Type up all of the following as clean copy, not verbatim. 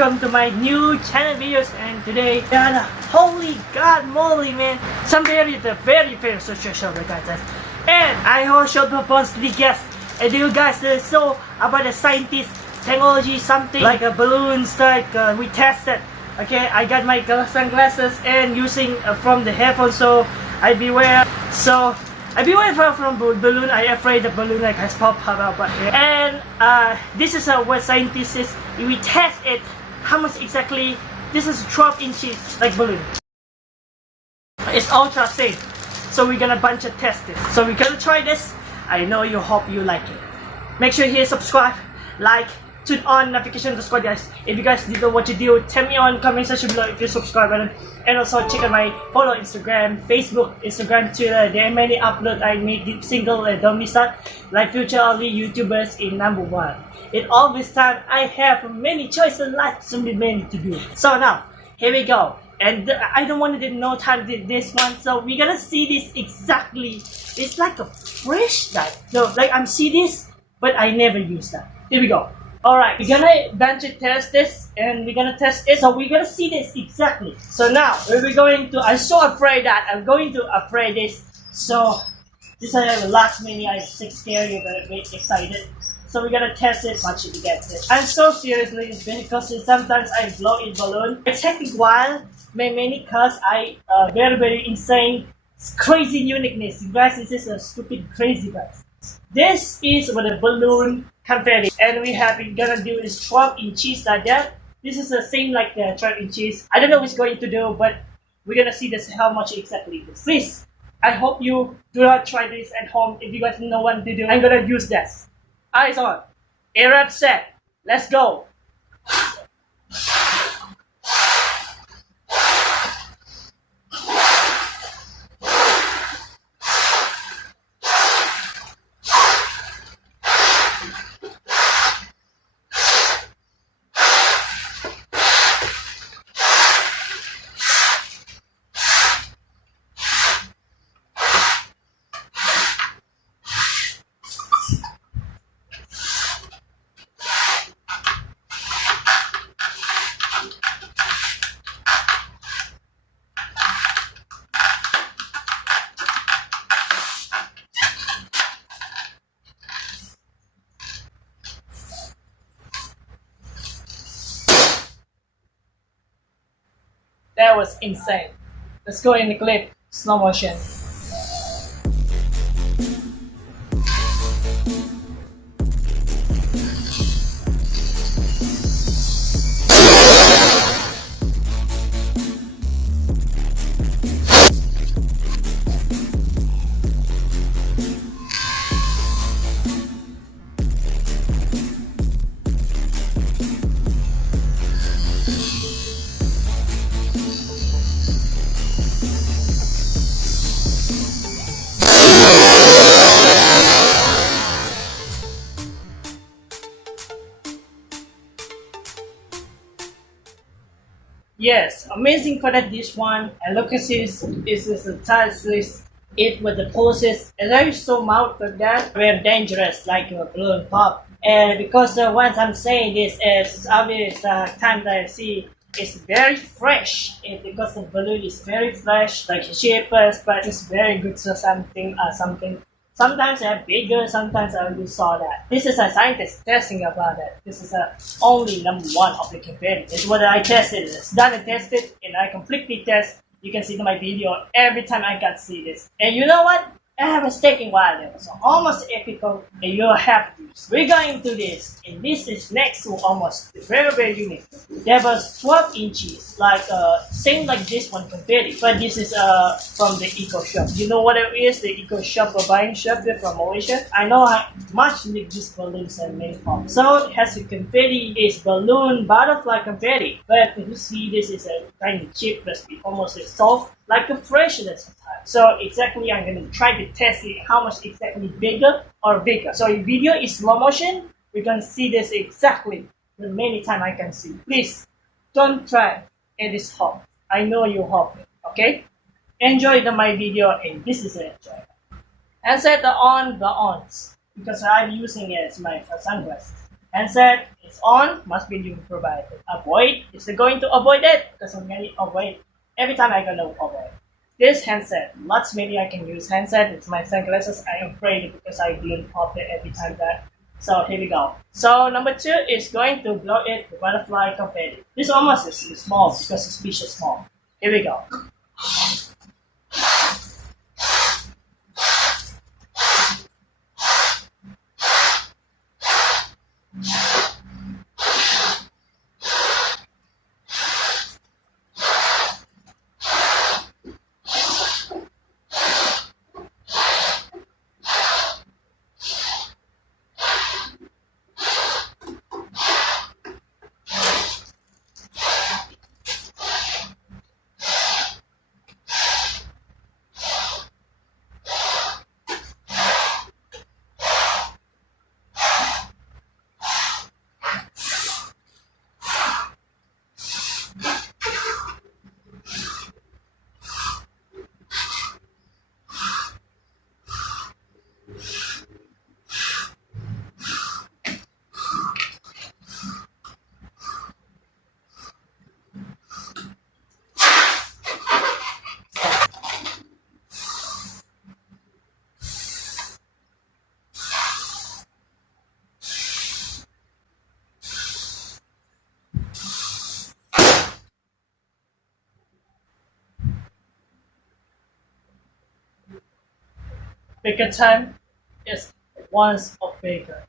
welcome to my new channel videos. And today, holy god moly man, somebody is a very famous social show guys. And I also propose the guest. And you guys so about the scientist technology, something like a balloons like we tested. Okay, I got my sunglasses and using from the headphones, so I beware. So I beware from balloon. I afraid the balloon like has popped out. But and this is what scientists is. We test it. How much exactly? This is 12 inches like balloon. It's ultra safe. So we're gonna bunch of test this. So we're gonna try this. I know you hope you like it. Make sure you subscribe, like, turn on notification to squad guys. If you guys didn't know what to do, tell me on comment section below if you subscribe button. And also check out my follow Instagram, Facebook, Instagram, Twitter. There are many uploads I made deep single and don't miss out. Like future only YouTubers in #1. In all this time I have many choices, lots of many to do. So now here we go. And I don't want to do no time to this one, so we're gonna see this exactly. It's like a fresh diet. No, like I'm see this, but I never use that. Here we go. Alright, we're gonna bunch of test this and we're gonna test it. So we're gonna see this exactly. So now we're going to, I'm so afraid that I'm going to afraid this. So this I have the last many, I'm sick scared, you're gonna be excited. So we're gonna test it much to get this. I'm so seriously because sometimes I blow in balloon. It takes a while, many cause I very insane, crazy uniqueness. Guys, this is a stupid crazy guys. This is what a balloon confetti, and we have it gonna do is 12 inches like that. This is the same like the 12 inches. I don't know what's going to do, but we're gonna see this how much exactly it is. Please, I hope you do not try this at home. If you guys know what to do, I'm gonna use this. Eyes on, air up, set, let's go. That was insane. Let's go in the clip, slow motion. Yes, amazing for that dish one. And look at this, this is the touch this it with the poses. And there is so mouth of that very dangerous like a balloon pop. And because once I'm saying this is obvious time that I see it's very fresh. And because the balloon is very fresh, like shapeless, but it's very good. So something. Sometimes they're bigger, sometimes I will saw that. This is a scientist testing about it. This is only #1 of the confetti. This is what I tested. It's done and tested, and I completely test. You can see in my video every time I got see this. And you know what? I have a taking while there, so almost epical, and you have to. We're going to this, and this is next to almost very unique. There was 12 inches, like same like this one confetti, but this is from the eco shop. You know what it is? The eco shop or buying shop there from Malaysia. I know how much like this balloons are made from. So it has a confetti, is balloon butterfly confetti, but you see this is a kind of cheap, but almost soft, like a freshness. So exactly I'm going to try to test it how much exactly bigger or bigger. So if video is slow motion, we can see this exactly the many time I can see. Please don't try. It is hot. I know you hope it. Okay? Enjoy my video and this is it. And set the ons because I'm using it as my sunglasses. Handset is on, must be new provided. Avoid is going to avoid it because I'm going to avoid every time I gonna avoid. This handset, lots maybe I can use handset. It's my sunglasses. I am afraid because I balloon pop it every time that. So here we go. So number 2 is going to blow it with butterfly confetti. This almost is small because it's piece small. Here we go. Bigger time is once of bigger.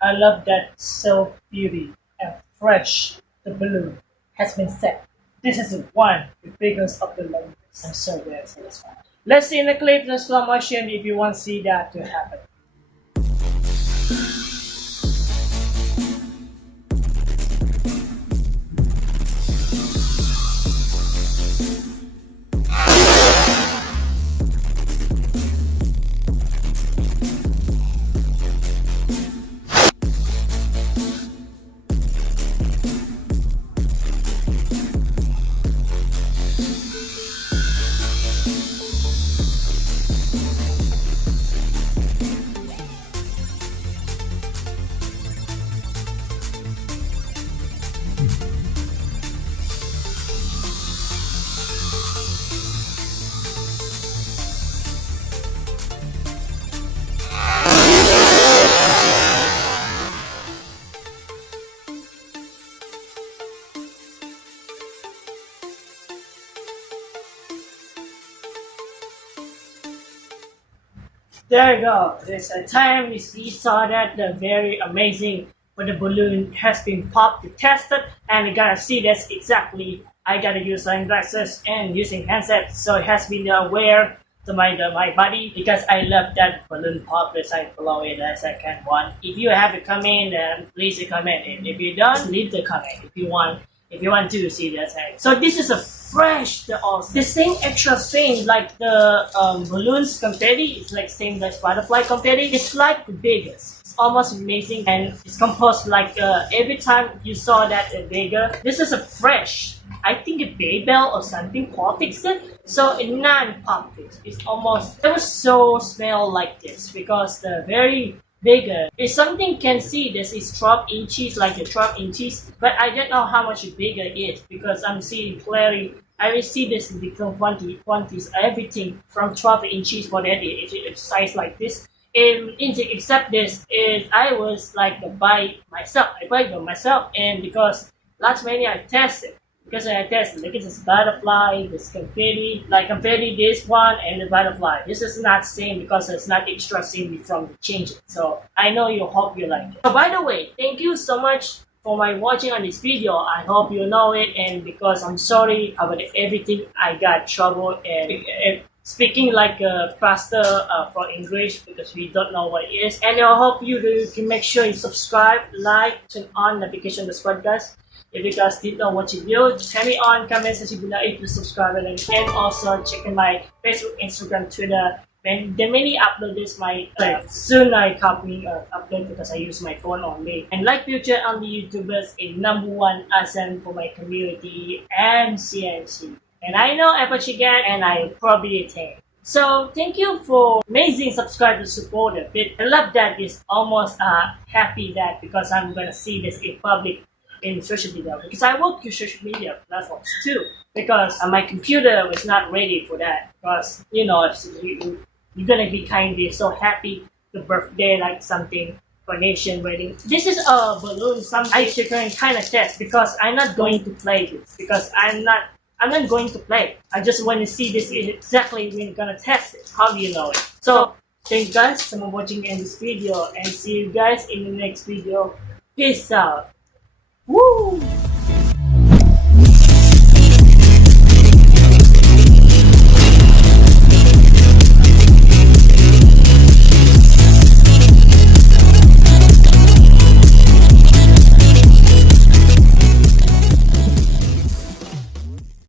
I love that so beauty and fresh the balloon has been set. This is one of the biggest of the longest. I'm so very satisfied. Let's see in the clip the slow motion if you want to see that to happen. There you go. There's a time we saw that the very amazing when the balloon has been popped to test it, and you gotta see that's exactly I gotta use sunglasses and using handset, so it has been aware to my body because I love that balloon pop as I blow it as I can want. If you have a comment, then please comment it. If you don't, leave the comment if you want to see that thing. So this is a fresh the same extra thing like the balloons confetti. It's like same like butterfly confetti. It's like the biggest. It's almost amazing and it's composed like every time you saw that bigger. This is a fresh. I think a Babel or something fixed it. So a non-pop fix. It's almost it was so smell like this because the very bigger. If something can see this is 12 inches, like the 12 inches, but I don't know how much bigger it is because I'm seeing clearly. I will see this in different quantities, everything from 12 inches for that it's size like this. Except this, if I was like I buy by myself, and because last many I tested. Because I tested, look at this butterfly, this confetti, like confetti, this one, and the butterfly. This is not same because it's not extra same from the change it. So I know you hope you like it. So by the way, thank you so much for my watching on this video. I hope you know it, and because I'm sorry about everything, I got trouble and speaking like faster for English because we don't know what it is. And I hope you can make sure you subscribe, like, turn on notification the podcast. If you guys didn't know what you do, tell me on comment section below if you subscribe and also check in my Facebook, Instagram, Twitter. When the many upload this soon I copy upload because I use my phone only. And like future on the YouTubers in #1 ASEAN for my community and CNC. And I know Apple Chicken and I probably attain. So thank you for amazing subscriber supporter. I love that it's almost happy that because I'm gonna see this in public in social media because I work in social media platforms too because my computer was not ready for that because if you're gonna be kind of so happy the birthday like something for nation wedding. This is a balloon something I should kind of test because I'm not going to play this because I'm not going to play. I just want to see this exactly when you're gonna test it. How do you know it? So thank you guys for watching in this video and see you guys in the next video. Peace out. Woo!